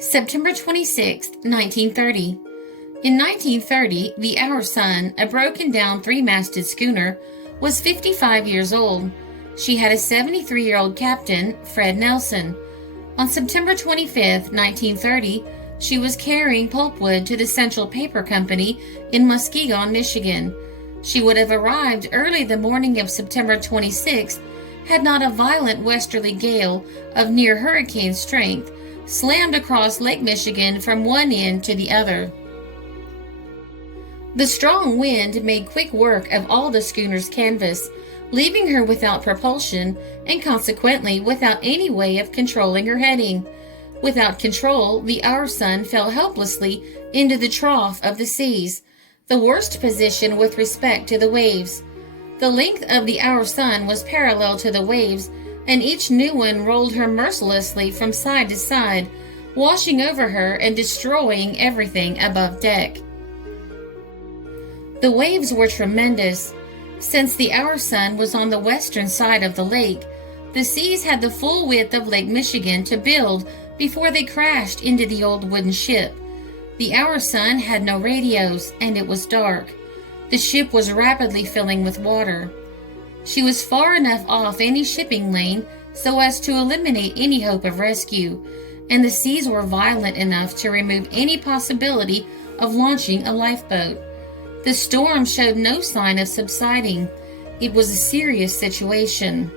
September 26, 1930. In 1930, the Our Sun, a broken-down three-masted schooner, was 55 years old. She had a 73-year-old captain, Fred Nelson. On September 25, 1930, she was carrying pulpwood to the Central Paper Company in Muskegon, Michigan. She would have arrived early the morning of September 26th had not a violent westerly gale of near hurricane strength slammed across Lake Michigan from one end to the other. The strong wind made quick work of all the schooner's canvas, leaving her without propulsion and consequently without any way of controlling her heading. Without control, the Our Sun fell helplessly into the trough of the seas, the worst position with respect to the waves. The length of the Our Sun was parallel to the waves, and each new one rolled her mercilessly from side to side, washing over her and destroying everything above deck. The waves were tremendous. Since the Our Sun was on the western side of the lake, the seas had the full width of Lake Michigan to build before they crashed into the old wooden ship. The Our Sun had no radios, and it was dark. The ship was rapidly filling with water. She was far enough off any shipping lane so as to eliminate any hope of rescue, and the seas were violent enough to remove any possibility of launching a lifeboat. The storm showed no sign of subsiding. It was a serious situation.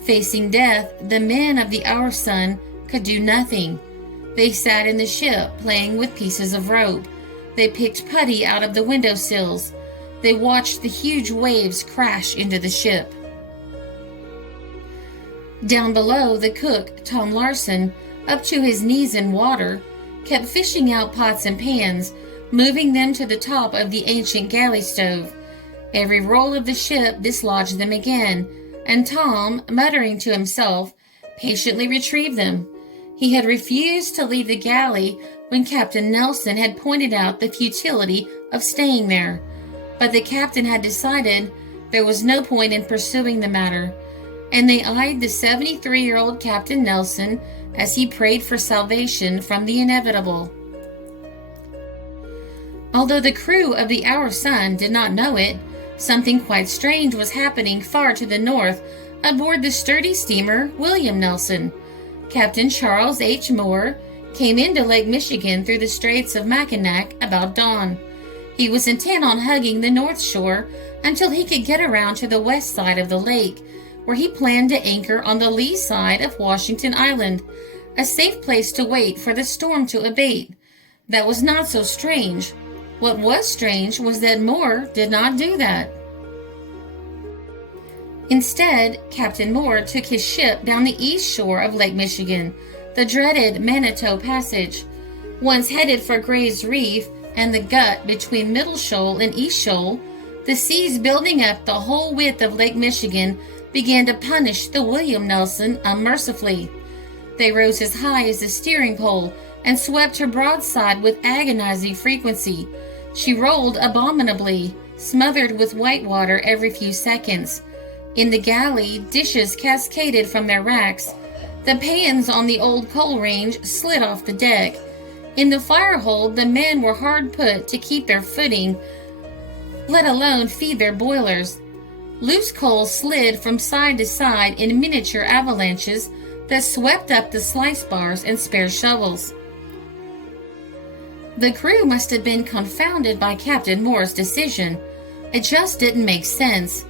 Facing death, the men of the Our Sun could do nothing. They sat in the ship playing with pieces of rope. They picked putty out of the windowsills. They watched the huge waves crash into the ship. Down below, the cook, Tom Larson, up to his knees in water, kept fishing out pots and pans, moving them to the top of the ancient galley stove. Every roll of the ship dislodged them again, and Tom, muttering to himself, patiently retrieved them. He had refused to leave the galley when Captain Nelson had pointed out the futility of staying there, but the captain had decided there was no point in pursuing the matter, and they eyed the 73-year-old Captain Nelson as he prayed for salvation from the inevitable. Although the crew of the Our Sun did not know it, something quite strange was happening far to the north aboard the sturdy steamer William Nelson. Captain Charles H. Moore came into Lake Michigan through the Straits of Mackinac about dawn. He was intent on hugging the north shore until he could get around to the west side of the lake, where he planned to anchor on the lee side of Washington Island, a safe place to wait for the storm to abate. That was not so strange. What was strange was that Moore did not do that. Instead, Captain Moore took his ship down the east shore of Lake Michigan, the dreaded Manitou Passage. Once headed for Gray's Reef and the gut between Middle Shoal and East Shoal, the seas building up the whole width of Lake Michigan began to punish the William Nelson unmercifully. They rose as high as the steering pole and swept her broadside with agonizing frequency. She rolled abominably, smothered with whitewater every few seconds. In the galley, dishes cascaded from their racks. The pans on the old coal range slid off the deck. In the fire hold, the men were hard put to keep their footing, let alone feed their boilers. Loose coal slid from side to side in miniature avalanches that swept up the slice bars and spare shovels. The crew must have been confounded by Captain Moore's decision. It just didn't make sense.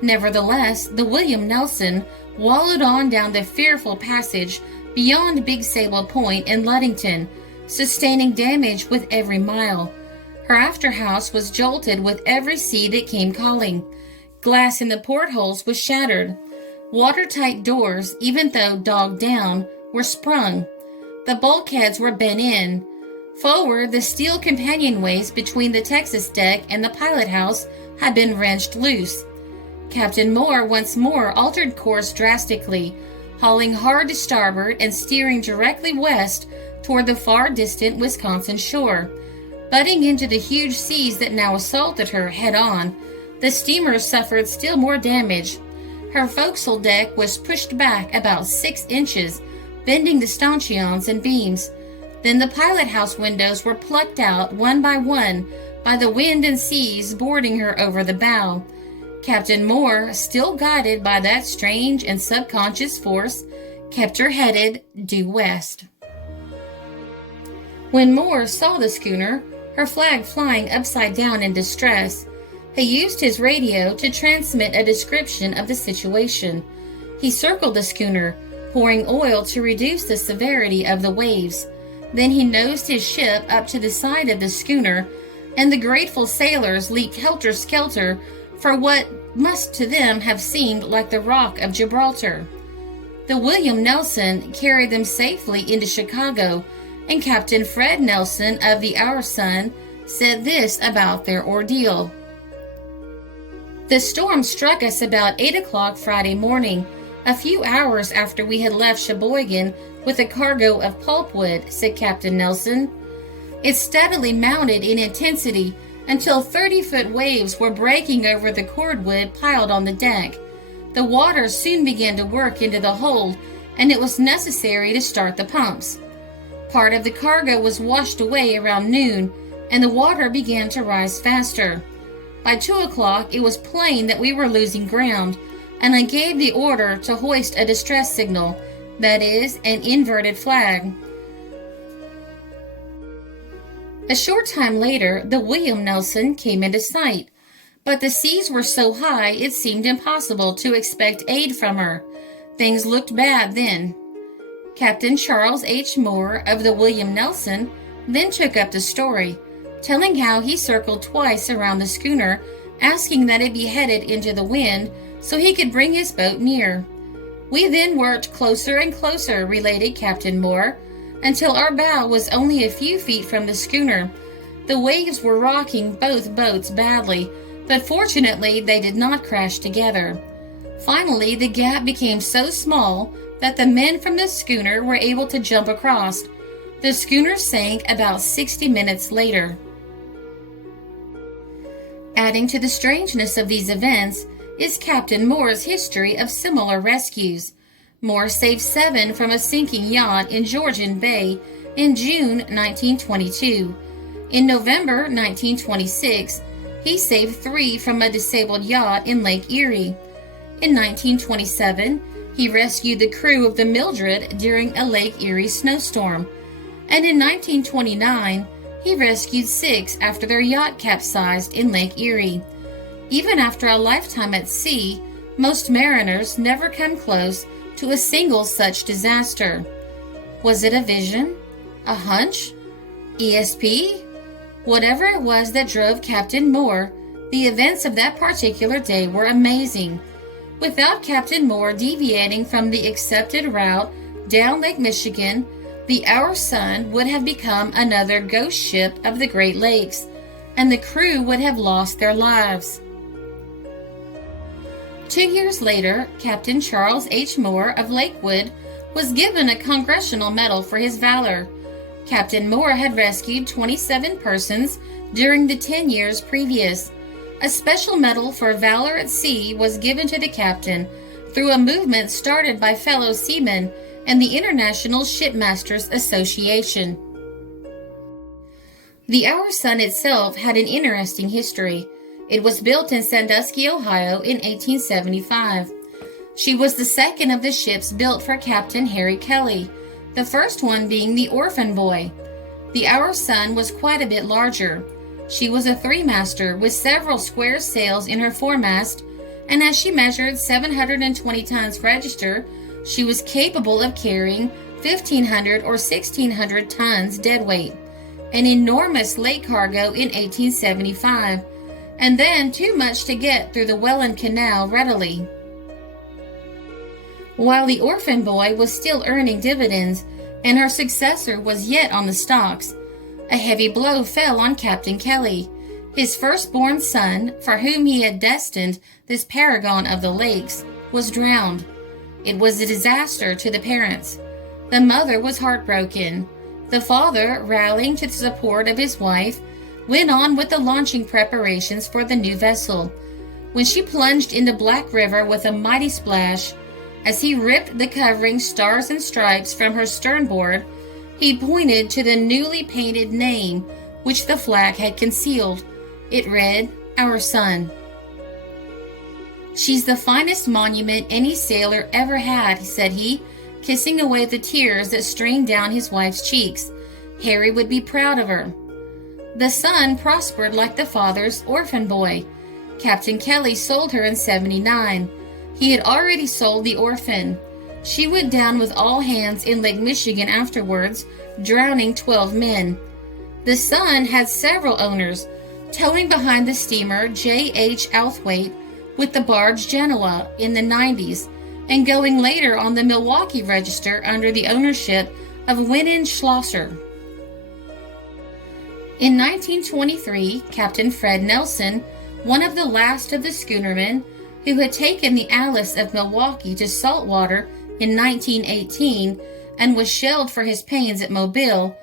Nevertheless, the William Nelson wallowed on down the fearful passage beyond Big Sable Point in Ludington, sustaining damage with every mile. Her afterhouse was jolted with every sea that came calling. Glass in the portholes was shattered. Watertight doors, even though dogged down, were sprung. The bulkheads were bent in. Forward, the steel companionways between the Texas deck and the pilot house had been wrenched loose. Captain Moore once more altered course drastically, hauling hard to starboard and steering directly west toward the far-distant Wisconsin shore. Butting into the huge seas that now assaulted her head-on, the steamer suffered still more damage. Her forecastle deck was pushed back about 6 inches, bending the stanchions and beams. Then the pilot house windows were plucked out one by the wind and seas boarding her over the bow. Captain Moore, still guided by that strange and subconscious force, kept her headed due west. When Moore saw the schooner, her flag flying upside down in distress, he used his radio to transmit a description of the situation. He circled the schooner, pouring oil to reduce the severity of the waves. Then he nosed his ship up to the side of the schooner, and the grateful sailors leaped helter-skelter for what must to them have seemed like the Rock of Gibraltar. The William Nelson carried them safely into Chicago, and Captain Fred Nelson of the Our Sun said this about their ordeal. The storm struck us about 8 o'clock Friday morning, a few hours after we had left Sheboygan with a cargo of pulpwood, said Captain Nelson. It steadily mounted in intensity until 30-foot waves were breaking over the cordwood piled on the deck. The water soon began to work into the hold, and it was necessary to start the pumps. Part of the cargo was washed away around noon, and the water began to rise faster. By 2 o'clock, it was plain that we were losing ground, and I gave the order to hoist a distress signal, that is, an inverted flag. A short time later, the William Nelson came into sight, but the seas were so high it seemed impossible to expect aid from her. Things looked bad then. Captain Charles H. Moore of the William Nelson then took up the story, telling how he circled twice around the schooner, asking that it be headed into the wind so he could bring his boat near. We then worked closer and closer, related Captain Moore, until our bow was only a few feet from the schooner. The waves were rocking both boats badly, but fortunately they did not crash together. Finally, the gap became so small that the men from the schooner were able to jump across. The schooner sank about 60 minutes later. Adding to the strangeness of these events is Captain Moore's history of similar rescues. Moore saved 7 from a sinking yacht in Georgian Bay in June 1922. In November 1926, he saved 3 from a disabled yacht in Lake Erie. In 1927, he rescued the crew of the Mildred during a Lake Erie snowstorm. And in 1929, he rescued 6 after their yacht capsized in Lake Erie. Even after a lifetime at sea, most mariners never come close to a single such disaster. Was it a vision? A hunch? ESP? Whatever it was that drove Captain Moore, the events of that particular day were amazing. Without Captain Moore deviating from the accepted route down Lake Michigan, the Our Sun would have become another ghost ship of the Great Lakes, and the crew would have lost their lives. 2 years later, Captain Charles H. Moore of Lakewood was given a Congressional Medal for his valor. Captain Moore had rescued 27 persons during the 10 years previous. A special medal for valor at sea was given to the captain through a movement started by fellow seamen and the International Shipmasters Association. The Our Sun itself had an interesting history. It was built in Sandusky, Ohio in 1875. She was the second of the ships built for Captain Harry Kelly, the first one being the Orphan Boy. The Our Sun was quite a bit larger. She was a 3-master with several square sails in her foremast, and as she measured 720 tons register, she was capable of carrying 1,500 or 1,600 tons deadweight, an enormous lake cargo in 1875, and then too much to get through the Welland Canal readily. While the Orphan Boy was still earning dividends, and her successor was yet on the stocks, a heavy blow fell on Captain Kelly. His firstborn son, for whom he had destined this paragon of the lakes, was drowned. It was a disaster to the parents. The mother was heartbroken. The father, rallying to the support of his wife, went on with the launching preparations for the new vessel. When she plunged into Black River with a mighty splash, as he ripped the covering Stars and Stripes from her sternboard, He pointed to the newly painted name which the flag had concealed. It read, "Our Son." "She's the finest monument any sailor ever had," said he, kissing away the tears that streamed down his wife's cheeks. "Harry would be proud of her." The son prospered like the father's orphan boy. Captain Kelly sold her in '79. He had already sold the orphan. She went down with all hands in Lake Michigan afterwards, drowning 12 men. The son had several owners, towing behind the steamer J.H. Outhwaite with the barge Genoa in the 90s, and going later on the Milwaukee Register under the ownership of Winnan Schlosser. In 1923, Captain Fred Nelson, one of the last of the schoonermen who had taken the Alice of Milwaukee to saltwater in 1918 and was shelled for his pains at Mobile,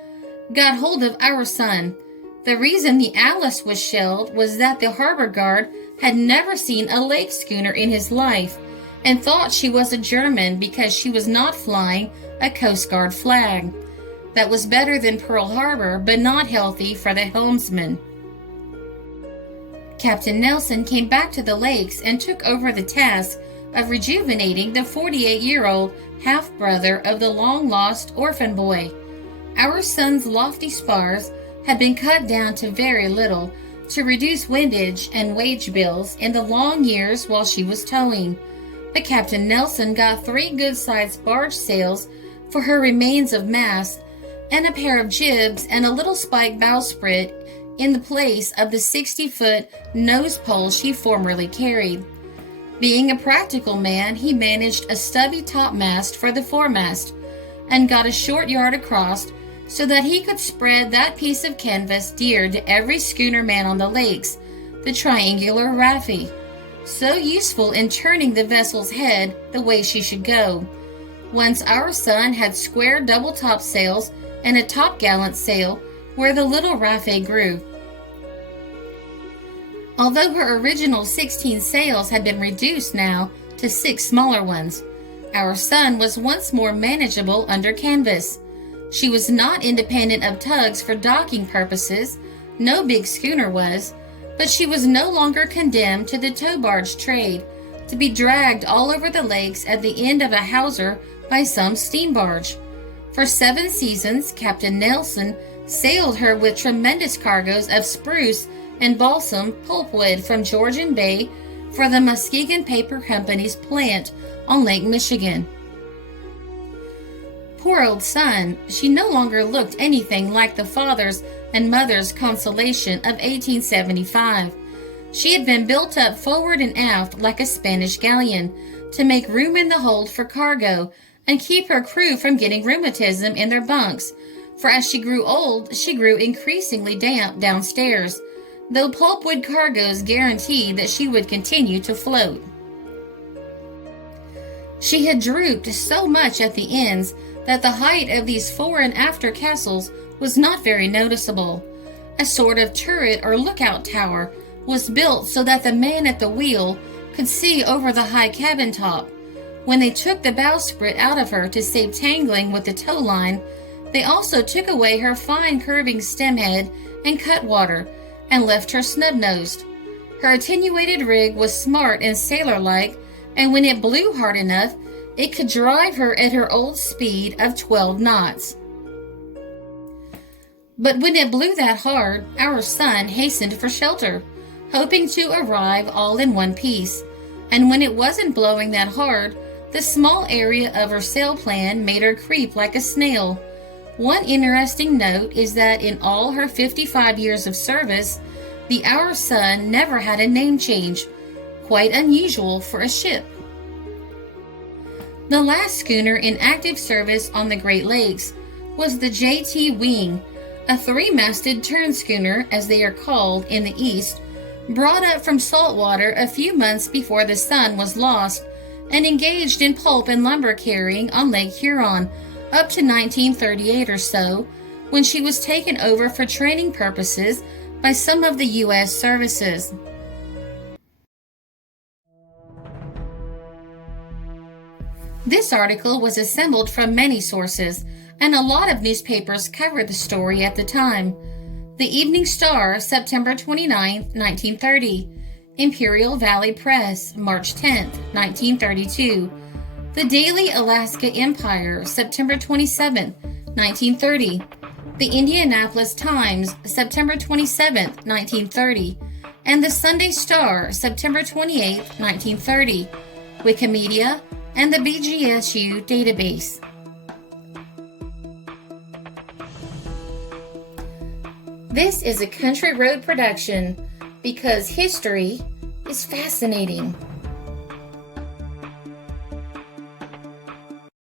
got hold of Our Son. The reason the Alice was shelled was that the harbor guard had never seen a lake schooner in his life and thought she was a German because she was not flying a Coast Guard flag. That was better than Pearl Harbor, but not healthy for the helmsman. Captain Nelson came back to the lakes and took over the task of rejuvenating the 48-year-old half-brother of the long-lost orphan boy. Our Son's lofty spars had been cut down to very little to reduce windage and wage bills in the long years while she was towing. But Captain Nelson got 3 good-sized barge sails for her remains of mast and a pair of jibs and a little spike bowsprit in the place of the 60-foot nose pole she formerly carried. Being a practical man, he managed a stubby topmast for the foremast and got a short yard across so that he could spread that piece of canvas dear to every schooner man on the lakes, the triangular raffy, so useful in turning the vessel's head the way she should go. Once Our Son had square double topsails and a topgallant sail where the little raffy grew. Although her original 16 sails had been reduced now to 6 smaller ones, Our Son was once more manageable under canvas. She was not independent of tugs for docking purposes, no big schooner was, but she was no longer condemned to the tow barge trade, to be dragged all over the lakes at the end of a hawser by some steam barge. For 7 seasons, Captain Nelson sailed her with tremendous cargoes of spruce and balsam pulpwood from Georgian Bay for the Muskegon Paper Company's plant on Lake Michigan. Poor old son, she no longer looked anything like the father's and mother's Consolation of 1875. She had been built up forward and aft like a Spanish galleon to make room in the hold for cargo and keep her crew from getting rheumatism in their bunks, for as she grew old, she grew increasingly damp downstairs, though pulpwood cargoes guaranteed that she would continue to float. She had drooped so much at the ends that the height of these fore and after castles was not very noticeable. A sort of turret or lookout tower was built so that the man at the wheel could see over the high cabin top. When they took the bowsprit out of her to save tangling with the tow line, they also took away her fine curving stemhead and cutwater and left her snub-nosed. Her attenuated rig was smart and sailor-like, and when it blew hard enough, it could drive her at her old speed of 12 knots. But when it blew that hard, Our Son hastened for shelter, hoping to arrive all in one piece. And when it wasn't blowing that hard, the small area of her sail plan made her creep like a snail. One interesting note is that in all her 55 years of service, the Our Son never had a name change, quite unusual for a ship. The last schooner in active service on the Great Lakes was the J.T. Wing, a 3-masted turn schooner, as they are called in the East, brought up from saltwater a few months before the Sun was lost, and engaged in pulp and lumber carrying on Lake Huron up to 1938 or so, when she was taken over for training purposes by some of the U.S. services. This article was assembled from many sources. and a lot of newspapers covered the story at the time. The Evening Star, September 29, 1930. Imperial Valley Press, March 10, 1932. The Daily Alaska Empire, September 27, 1930. The Indianapolis Times, September 27, 1930. And the Sunday Star, September 28, 1930. Wikimedia and the BGSU database. This is a Country Road production because history is fascinating.